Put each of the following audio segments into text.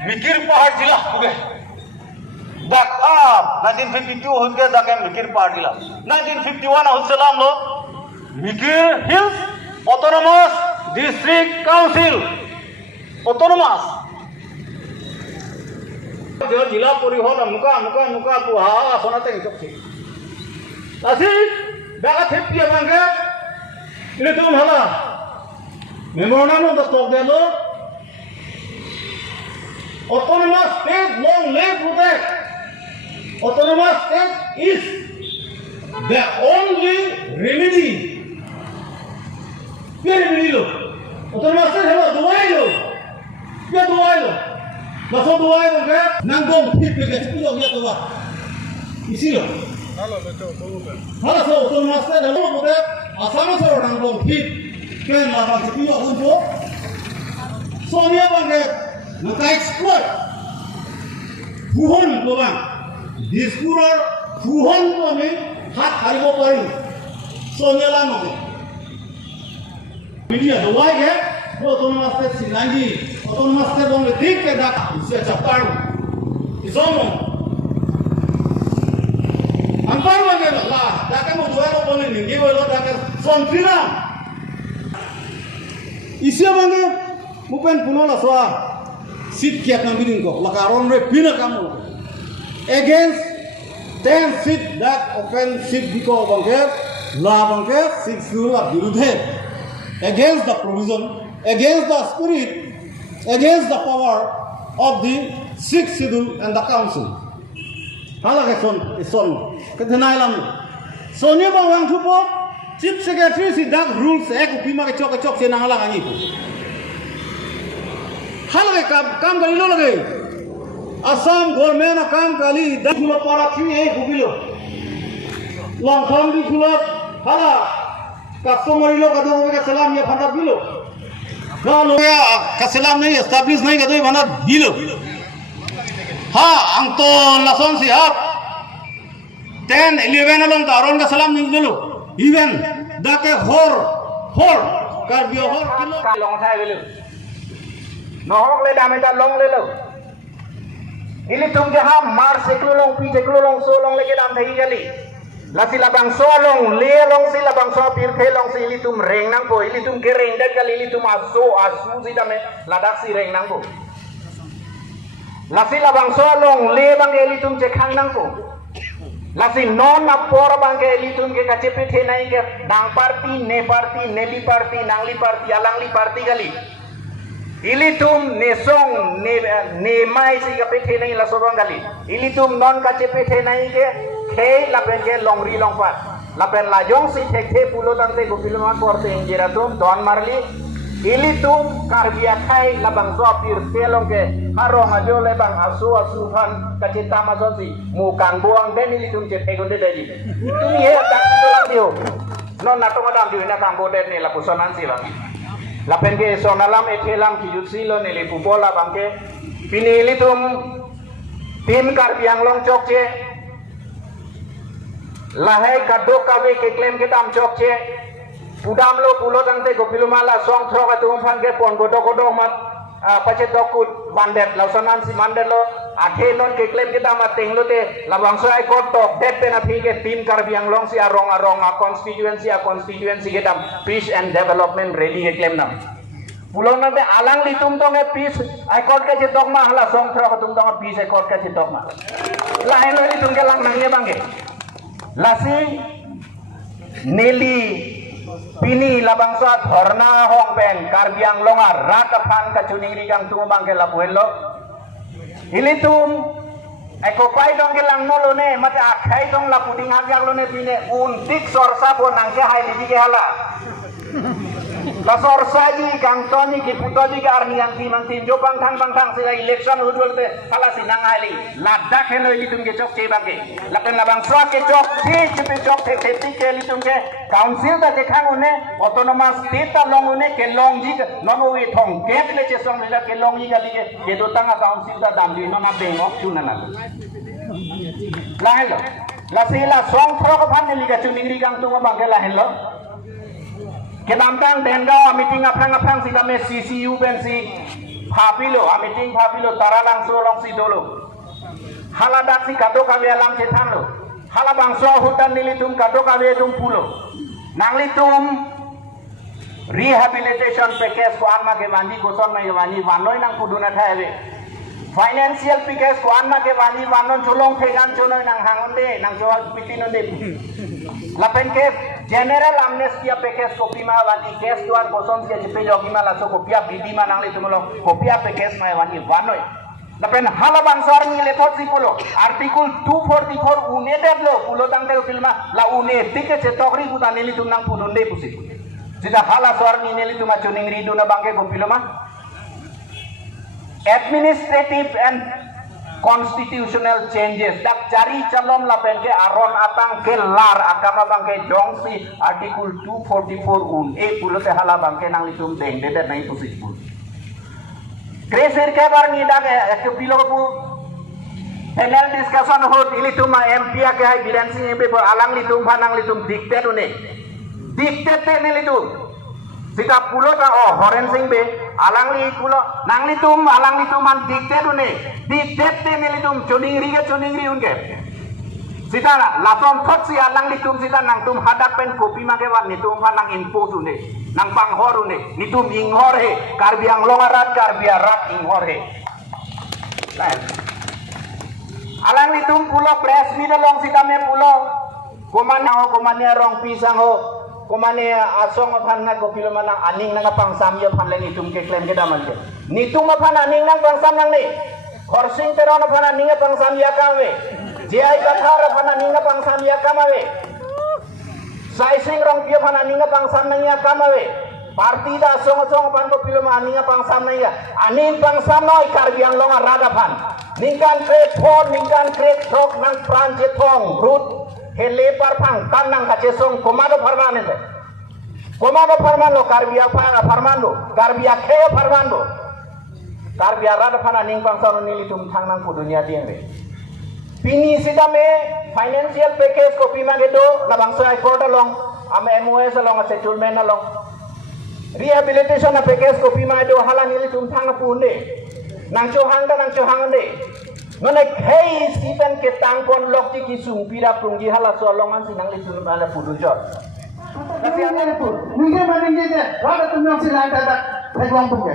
Mikir pahar jila, okay. Dak 1952 होके जाके मिकिर पहाड़ जिला 1951 हुसलाम लो Mikir hills autonomous district council autonomous जो जिला परिषद मुका पुहा आसनाते इंचोकि लासि बेगा थेपिया बांगे इले तुम हाला मेमोरांडम ऑफ स्टॉकडेलो autonomous state long live protect. Autonomous state is the only remedy. क्या remedy लो? Autonomous state है वो दुआई लो. क्या दुआई लो? बसों दुआई लो क्या? नंगों ठीक पे कैसे पिलो क्या दुआ? इसी लो. हाँ सो autonomous state है वो बोले आसाम से वो नंगों ठीक क्या लाभा से पिलो उनको सोनिया बंगे Maka exploit Fuhon ko bang Diskurar Fuhon ko ami Hat haribo pari Sonya lama ko Media dawai ke Autonomous state sinangi Autonomous state bang dik ke dak Isya chapar Isomo Ampar bang ke lah Dake mo duai lo bole ningi Welo dake Sontrina Isya bang ke Mupen puno la soa Sit kia kambing ko, lakaron re pina kamu. Against 10 sit that offensive biko bangke, la bangke, 6 fuel of birudhe. Against the provision, against the spirit, against the power of the 6th schedule and the council. Hala ke son, kethenai lam. Sonia bawang thupo, chief secretary si dak rules ek upima ke chok se nangala ngani ko. Hal ke काम करी लो लगे असम गवर्नमेंट ना काम करी दस किलो पारा थी एक किलो लॉन्ग टर्म भी किलो हाला कस्टमर लो कदम में सलाम ये फंडा किलो गालो या कसलाम नहीं एस्टैब्लिश नहीं कदम फंडा किलो हाँ अंतो लसन से आप 10 11 लोग तारों का सलाम नहीं किलो इवन दाके होर कर बियो होर kilo long thay về lưng nó lên đam ta long lên lưng ini tum jaha mar seklu long pi seklu long so long lagi dam thai gali la sila bang so long le long sila bang so pir the long si ili tum reng nang bo ili tum ke reng dat gali ili tum asu si dame ladak si reng nang bo la sila bang so long le bang ili tum je khang nang bo la si non na por bang ili tum ke kache pe the nai ke dang party neli party nangli party alangli party gali Ilitum nesong ne mai si ka pe nai la sobang gali ilitum non ka che pe nai ke khei la pen ke longri longpat la pen la jong si the pulo tang te gopilo ma porte injera tum don marli ilitum karbia khai la bang so pir te long ke harong ajo le bang asu phan ka che tama so si mu kang buang den ilitum che te gonde daji tum ye dak to lang dio non na to madam di na kang bo den ne la pusonan si lang la penke sonalam ethelam kijutsi lo nele pupola bangke pinili tum tim karbiang long chokche lahai kadok kabe ke claim ke tam chokche pudam lo pulo tangte gopilumala song throga tum phanke pon godo mat pache dokut bandet lausanan si mandet lo athe non ke claim ke tam atenglo te labang so ai kot tok det pe na phi ke tim karbiang long si arong constituency ke tam peace and development ready ke claim nam pulong na te alang li tum tong e peace ai kot ke chitok ma hala song throga tum tong peace ai kot ke chitok ma lahen lo li tum ke lang nang ye bangke lasi neli Pini labang suat horna hong pen karbiang longar raka pan kacuning rigang tumo bangke lapuelo ilitum Eko pai dong ke lang nolo ne, mati akai dong la puding hagyak lo ne pine untik sorsa po nangke hai libi ke hala. La sorsa ji kang toni ki puto ji ke arni yang timang tim jo bang thang sila election udol te hala sinang hai li. Ladak helo litung ke chok cebake. Lapen la bang swa ke chok cipe chok te ke litung ke council ta ke khang une autonomous state ta long une ke long ji non we thong get le che song le ke long ji gali ke do tanga council ta dam di no ma bengok chunana. Lahelo la sila song frog phan ni liga chuningri kang tunga bang ke lahelo ke namtang dengao meeting apang sila me CCU bensi phapilo meeting phapilo taralang so long si dolo hala dak si kado kawe alam cetan lo hala bangso hutan nilitum kado kawe dum pulo nanglitum rehabilitation package ko anma ke mandi koson mai wani wanoi nang kuduna thaebe financial package ko anma ke wani wanon cholong thegan chonoi nang hangonde nang joa pitinonde lapen ke general amnesty package ko pima wani case tuan koson ke jepe jogi mala so kopia bidi manang le tumolo kopia package mai wani wanoi lapen hala bangsar ni le thot sipulo article 244 uneded lo pulo tangte filma la unedik ke cetokri putaneli tum nang pununde pusik sida hala swar ni neli tuma chuning ridu na bangke ko piloma administrative and constitutional changes dak cari calom lapen ke aron atang ke lar akama bangke dongsi article 244 un pulo te hala bangke nang litum deng dedet nai pusik pun kresir ke bar ni dak ke pilo pu panel discussion hot ilitum MP ke hai bilansi embe alang litum phanang litum diktet une diktet ne litum sika pulo ta horen sing be alang li pulo nang litum alang litum man diktet une diktet ne litum choning ri unke sita latom thot si alang litum sita nang tum hadak pen kopi mage wan nitum phanang impose une nang panghor une nitum inghor he karbiang longarat karbiarat inghor he alang litum pulo press mi long sita me pulo komane rong pisang ho komane asong aphan na gopilo manang aning na pangsam yo phan leng itum ke claim ke daman ke nitum aphan aning nang pangsam nang ni khorsing teron aphan aning pangsam ya kame jai kathar aphan aning pangsam ya kamawe sai sing rong pia aphan aning pangsam nang ya kamawe partida asong aphan gopilo ma aning pangsam nang ya aning pangsam noi karbiang longa rada phan ningkan krek phon ningkan krek thok nang pran je thong rut hele par phang tan nang kache song komado farman lo karbia farman lo karbia khe farman lo karbia rada phana ning pangsam nili tum thang nang pu dunia tiang re pini sida me financial package ko pima ge do la bangso ai court along am MOS along settlement along rehabilitation package ko pima do hala nili tum thang pu ne nang cho hang de none kei sitan ke tangkon lokti kisung pira prunggi hala so longan sinang lisun bala pudu jor kasi ane tu ninge maninge je rada tumyong silang tada pegwang puke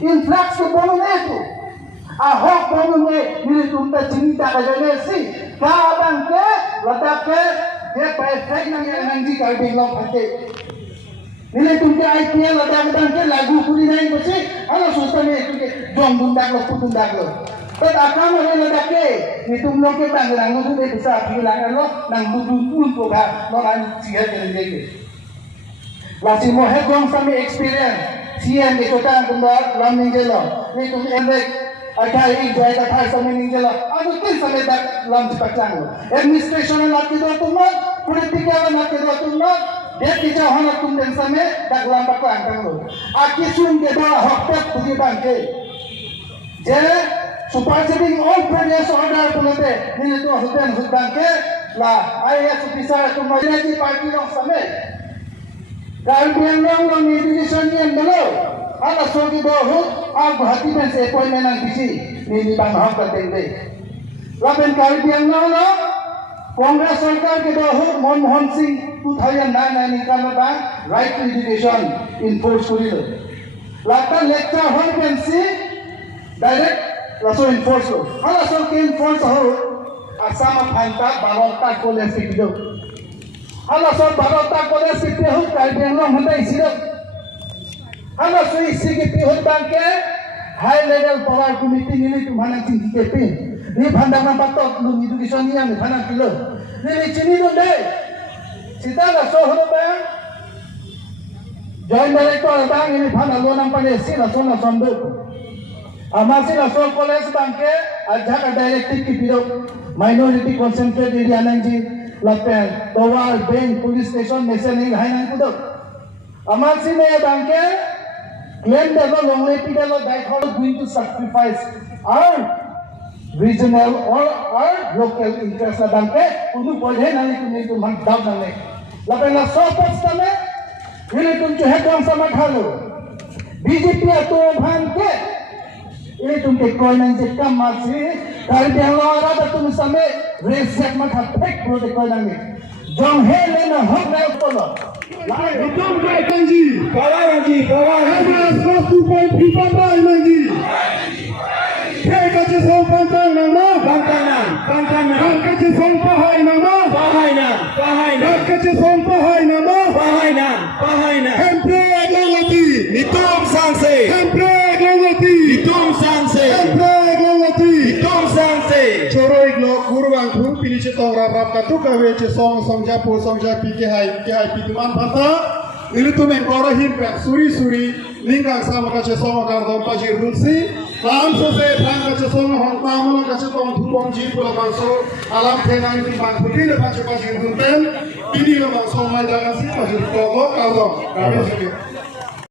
influx ke bono itu ahok bono ne nili tumta cinta kajane si kabang ke ladak ke dia pai fake nang nangji kai binglong phate nili tumta IPL ladak ke lagu puri nai basi ala sustane ke jong bundak lo putundak lo but akam le ladake ni tum log ke bang rang nu de bisa bilang lo nang budu pun ko ba lo an sia de de lasi mo he gong sami experience sian de kota kumba lam ning lo ni tum ende akai ik jai ka thai sami ning lo anu tin sami dak lam chipachang lo administration na ki do tum political na ki do tum de ki ja hona tum den sami dak lam pa ang lo akisum de ba hokpat puji bangke je superseding all previous order pulote nili to huden hudangke la IAS officer to majority party long same karbiang long ni decision ni belo ala sogi do hu ab hati men se appointment ang bisi ni bang hak patende lapen karbiang long no Congress sarkar ke do hu Manmohan Singh 2009 ni kan ba right to education enforce kurilo latan lecture hol pensi direct laso enforce lo hala so ke enforce ho asama phanta barota kole sido hala so barota kole sido ho karbiang lo hundai sido hala so isi ke ho banke high level power committee ni tumhana chinti ke pe Ni pandang patok lu education ni yang pandang kilo. Ni cini tu deh. Sita la so hono bang. Join director bang ini pandang lu nampak ni sila so na sondu. Amasi la so college bang ke aja ka directive ki piro minority concentrated area nanji lapen Towal Bank police station mesening hai nang kudo. Amasi ne bang ke claim that the long people are going to sacrifice our regional or our local interests na dangke untuk boleh nanti kuni itu mantap nanti. Lapan la sopas kami ini tunjuk hekang sama kalu BJP atau bangke ini tunjuk kau nanti kam masih kalau dia luar ada tu sampai resep macam pek pro dekau nanti. Jom hele na hok na polo. Hitam baik Manji. Kawan. Hebras satu poin pipa baik Manji. Hei kaca song pantang nama. Hei kaca song pahai nama. Hei kaca song pahai nama. Hempre aglawati. Nitum Sanse. Hempre aglawati. Choroi glok kurwang thu pini chetong rap katu kawe che song songja pi ke hai pituman phata ilu tu men kora hin pe suri linggang sama ka che song ka dom pa jir rusi lam so se phang ka che song hong ta mo ka che tong thu bong ji ko ka so alam thenang ti ban phuti le pa che pa jir run ten pini lo song mai da ka si pa jir ko ka lo ka be